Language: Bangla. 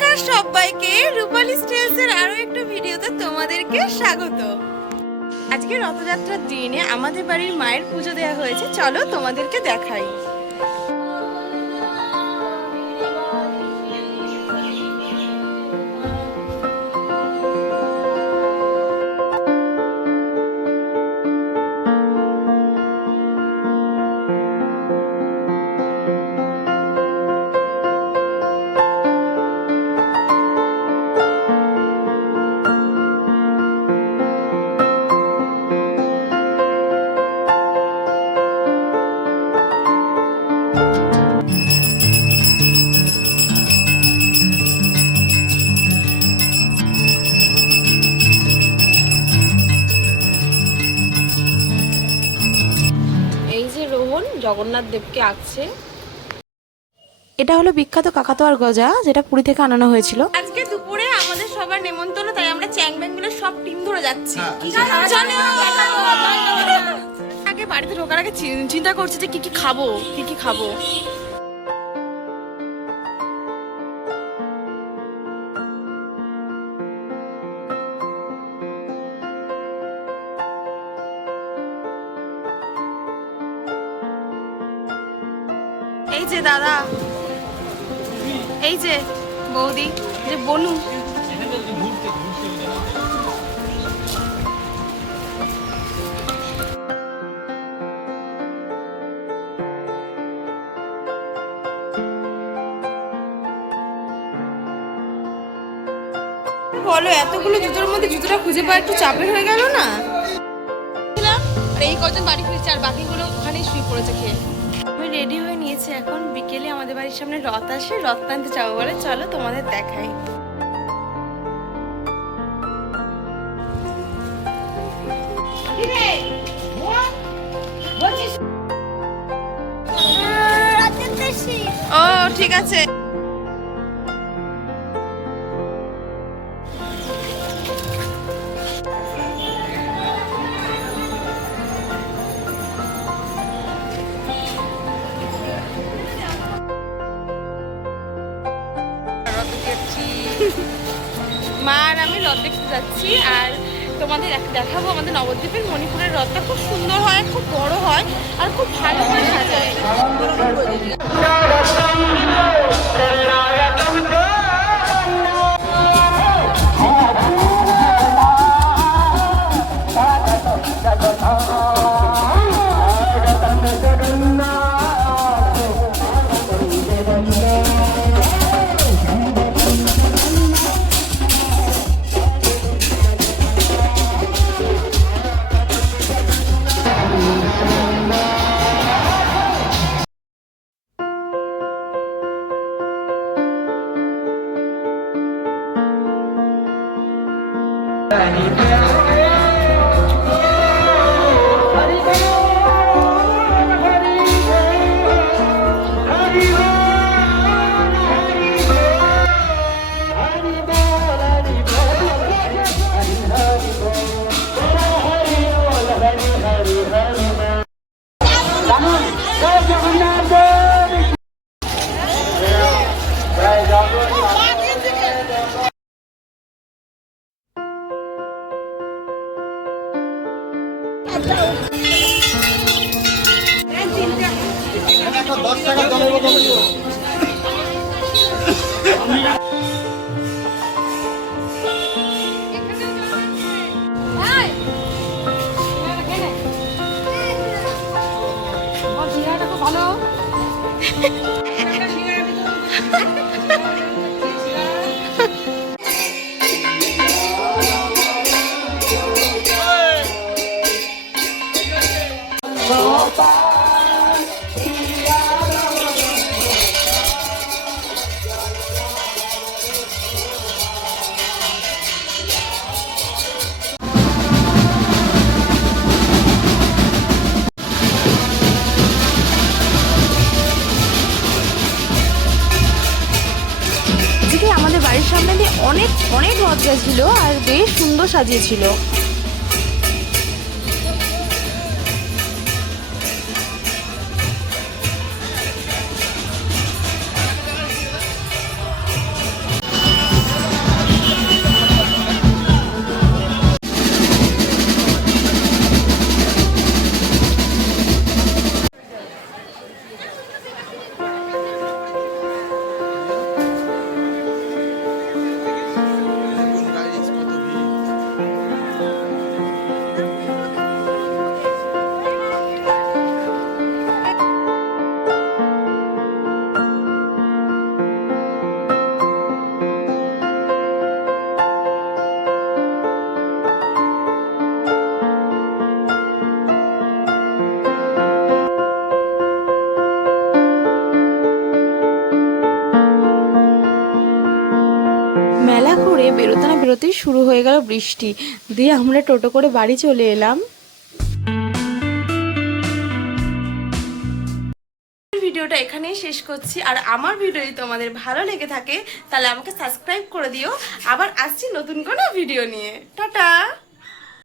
নমস্কার সবাইকে, রূপালী স্টাইলসের আরো একটা ভিডিওতে তোমাদেরকে স্বাগত। আজকে রথযাত্রার দিনে আমাদের বাড়ির মায়ের পুজো দেওয়া হয়েছে, চলো তোমাদেরকে দেখাই। জগন্নাথ দেবকে আঁকছে। এটা হলো বিখ্যাত কাকাতোয়ার গজা, যেটা পুরী থেকে আনানো হয়েছিল। আজকে দুপুরে আমাদের সবার নেমন্তন্ন, তাই আমরা চ্যাং ব্যাংগুলো সব টিম ধরে যাচ্ছি। আগে বাড়িতে ঢোকার আগে চিন্তা করছে যে কি কি খাবো, কি কি খাবো। এই যে দাদা, এই যে বৌদি, যে বনু, বলো এতগুলো জুতোর মধ্যে জুতোটা খুঁজে পাওয়া একটু চাপের হয়ে গেল না? আর এই কজন বাড়ি ফিরছে, আর বাকিগুলো ওখানেই শুয়ে পড়েছে খেয়ে। আমি রেডি হয়ে নিয়েছি, এখন বিকেলে আমাদের বাড়ির সামনে রথ আসে, রথ টানতে যাবো বলে, চলো তোমাদের দেখাই। ও ঠিক আছে। মা আর আমি রথ দেখতে যাচ্ছি, আর তোমাদের দেখাবো আমাদের নবদ্বীপের মণিপুরের রথটা খুব সুন্দর হয়, খুব বড় হয়, আর খুব ভালো করে সাজায়। বাড়ির সামনে দিয়ে অনেক অনেক রথ গেছিল, আর বেশ সুন্দর সাজিয়েছিল। মেলা করে বেরোতে না বেরোতেই শুরু হয়ে গেল বৃষ্টি, দিয়ে আমরা টোটো করে বাড়ি চলে এলাম। ভিডিওটা এখানেই শেষ করছি, আর আমার ভিডিও যদি তোমাদের ভালো লেগে থাকে তাহলে আমাকে সাবস্ক্রাইব করে দিও। আবার আসছি নতুন কোনো ভিডিও নিয়ে। টাটা।